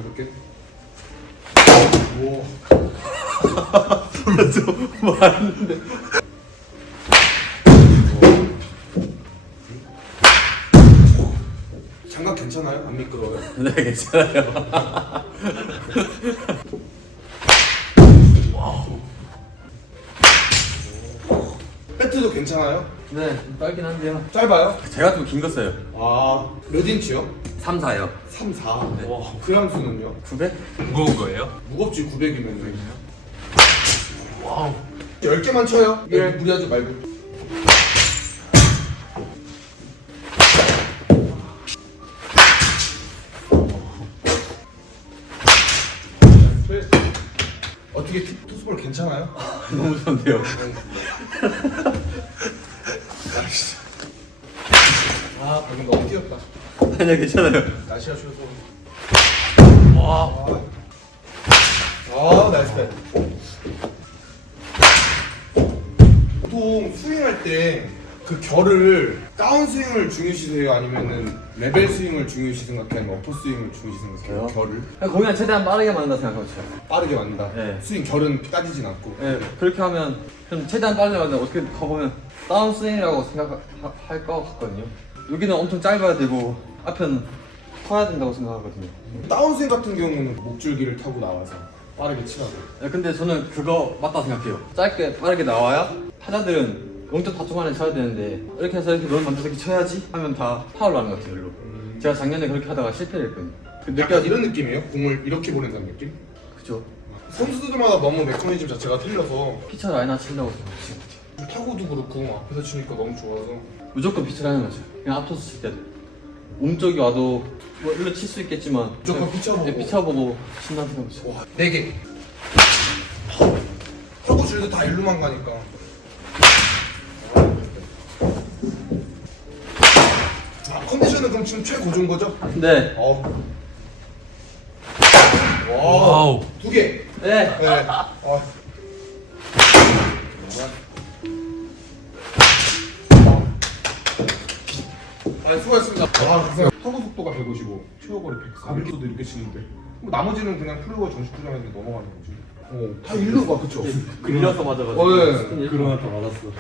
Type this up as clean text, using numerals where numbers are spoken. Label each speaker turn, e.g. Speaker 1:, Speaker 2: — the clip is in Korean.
Speaker 1: 가볍게. 오.
Speaker 2: 좀 많은데.
Speaker 1: 장갑 괜찮아요? 안 미끄러워요?
Speaker 2: 네, 괜찮아요.
Speaker 1: 배트도 괜찮아요?
Speaker 2: 네, 좀 짧긴 한데요.
Speaker 1: 짧아요?
Speaker 2: 제가 좀 긴 거 써요.
Speaker 1: 아, 몇 인치요?
Speaker 2: 3, 4요.
Speaker 1: 3, 4.
Speaker 2: 네.
Speaker 1: 와, 그람 수는요?
Speaker 2: 900?
Speaker 3: 무거운 거예요?
Speaker 1: 무겁지 900이면. 와우. 10개만 쳐요.
Speaker 2: 네.
Speaker 1: 무리하지 말고. 어떻게 투스볼 괜찮아요?
Speaker 2: 너무 좋은데요.
Speaker 1: 아이씨. 아, 방금 너무 뛰었다.
Speaker 2: 아니요, 괜찮아요.
Speaker 1: 날씨가 추워서. 와. 아, 나이스 배. 보통 스윙할 때 그 결을 다운 스윙을 중요시세요? 아니면은 레벨 스윙을 중요시 생각해요? 아니면 어퍼 스윙을 중요시 생각해요?
Speaker 2: 저요?
Speaker 1: 결을
Speaker 2: 공연 최대한 빠르게 만든다 생각하고 쳐요.
Speaker 1: 빠르게 만든다.
Speaker 2: 네.
Speaker 1: 스윙 결은 따지진 않고.
Speaker 2: 네, 그렇게 하면 좀 최대한 빨리 만든다. 어떻게 가보면 다운스윙이라고 생각할 것 같거든요. 여기는 엄청 짧아야 되고 앞에는 커야 된다고 생각하거든요.
Speaker 1: 다운 스윙 같은 경우는 목줄기를 타고 나와서 빠르게 치라고.
Speaker 2: 네, 근데 저는 그거 맞다 생각해요. 짧게 빠르게 나와야 타자들은 0.4초 만에 쳐야 되는데 이렇게 해서 이렇게 널 만들어서 이렇게 쳐야지 하면 다 파울로 하는 것 같아요. 별로. 제가 작년에 그렇게 하다가 실패를 했거든요. 그
Speaker 1: 약간 이런 느낌이에요? 공을 이렇게 보낸다는 느낌?
Speaker 2: 그죠.
Speaker 1: 선수들마다 너무 메커니즘 자체가 틀려서
Speaker 2: 피처 라인아 친다고 생각해요.
Speaker 1: 타구도 그렇고 앞에서 치니까 너무 좋아서.
Speaker 2: 무조건 피처 라인아 맞아요. 그냥 앞서서 칠 때도 몸쪽이 와도 뭐 일로 칠 수 있겠지만
Speaker 1: 무조건 피처 보고.
Speaker 2: 네, 피처 보고 친다는 생각이죠.
Speaker 1: 와, 4개. 타구 줄도 다 일로만 가니까. 아, 컨디션은 그럼 지금 최고조인 거죠?
Speaker 2: 네.
Speaker 1: 와.
Speaker 3: 와우.
Speaker 1: 2개.
Speaker 2: 네.
Speaker 1: 네. 수고하셨습니다. 타구 속도가 155, 최고거리 104. 가볍게도 이렇게 치는데. 뭐 나머지는 그냥 플로어 정식 구장에서 넘어가는 거지. 다 일로 가, 그쵸?
Speaker 2: 밀려서 맞아가지고.
Speaker 1: 네.
Speaker 2: 스핀 일로.
Speaker 3: 그러나 더 맞았어.